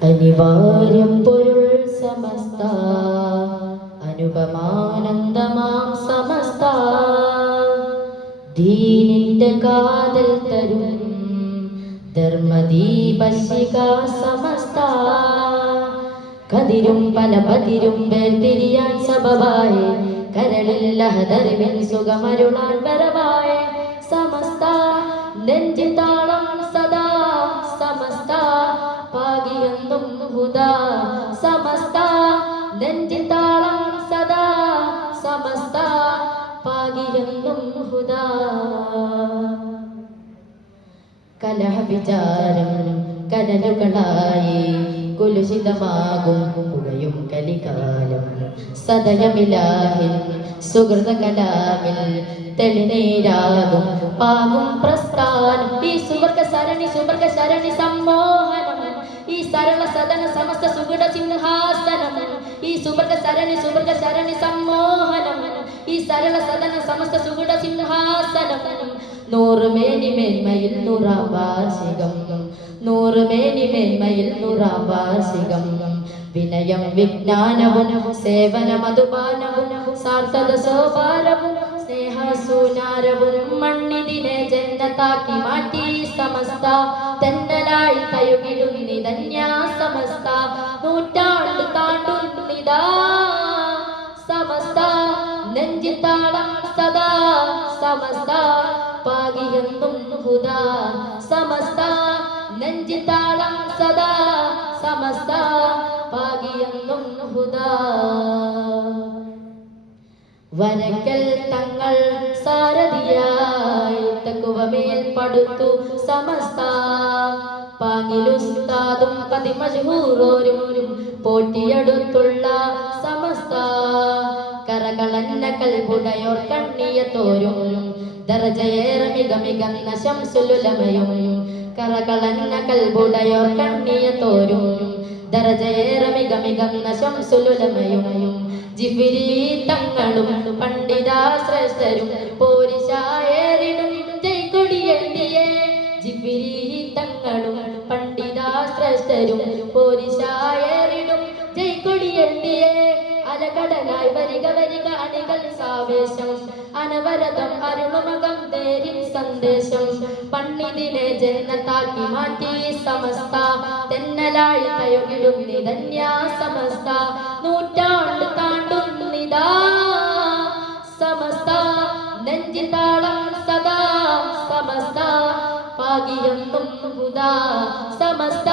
അനിവാര്യം പൊരുൾ സമസ്ത അനുപമാനന്ദമാം സമസ്ത ദീനിന്റെ കാതൽ തരും ധർമ്മദീപശിഖ സമസ്ത കതിരും പല പതിരും വേർതിരിയാൻ സബബായി കരളിൽ ലഹദറിവിൻ സുഖമരുളാൻ വരവായ സമസ്ത നെഞ്ചിൽ താളം സദാ സമസ്ത പാകിയെന്നും ഹുദാ സമസ്ത നെഞ്ചിൽ താളം സദാ സമസ്ത പാകിയെന്നും ഹുദാ കലഹ വിചാരം കനലുകളായി കുലുഷിതമാകും പുകയും കലികാലം സദയമിലാഹിൽ സുഹൃത കലാമിൽ തെളിനീരാകും പാകും പ്രസ്ഥാനം ഈ സുവർഗ ശരണി സമ്മോഹനം ഈ സരള സദന സമസ്ത സുഗുണ സിംഹാസനം ഈ സുവർഗ ശരണി സമ്മോഹനം ഈ സരള സദന സമസ്ത സുഗുണ സിംഹാസനം നൂറുമേനി മേന്മയിൽ നൂറാം വാർഷികം നൂറുമേനി മേന്മയിൽ നൂറാം വാർഷികം വിനയം വിജ്ഞാനവും സേവന മധുപാനവും സാർത്ഥത സോപാനവും സ്നേഹസൂനാരവും മണ്ണിതിനെ ജന്നത്താക്കി മാറ്റി സമസ്ത തെന്നലായി തയുകിടുന്നിതന്യാ സമസ്ത നൂറ്റാണ്ട് താണ്ടുന്നിതാ സമസ്ത നെഞ്ചിത്താളം സദാ സമസ്ത പാകിയെന്നും ഹുദാ സമസ്ത നെഞ്ചിത്താളം സദാ സമസ്ത പാകിയെന്നും ഹുദാ വരക്കൽ തങ്ങൾ സാരഥിയായി തക്കുവമേൽ പടുത്തു സമസ്ത പാങ്ങിലുസ്താദും പതിമജ്ഹൂറോരും പോറ്റിയടുത്തുള്ള സമസ്ത കരകളന്ന കൽബുടയോർ കണ്ണിയത്തോരും ദർജയേറെ മികമികന്ന ശംസുലുലമയും കരകളന്ന കൽബുടയോർ കണ്ണിയത്തോരും ദർജയേറെ മികമികന്ന ശംസുലുലമയും ജിഫിരി തങ്ങളും പണ്ഡിത ശ്രേഷ്ഠരും പോരിശായേറിടും ജയ്ക്കൊടിയെഴുതിയേ ജിഫിരി തങ്ങളും പണ്ഡിത ശ്രേഷ്ഠരും പോരിശായേറിടും ജയ്ക്കൊടിയെഴുതിയേ അലകടലായി വരിക അണികൾ സാവേശം അനവരതം അരുണമകം തേരിൻ സന്ദേശം പണ്ഡിതിനെ ജന്നത്താക്കി മാറ്റി സമസ്ത തെന്നലായി തയുകിടും നിതന്യാ സമസ്ത നൂറ്റാണ്ട് താണ്ടുന്നിതാ സമസ്ത നെഞ്ചിൽ താളം സദാ സമസ്ത പാകിയെന്നും ഹുദാ സമസ്ത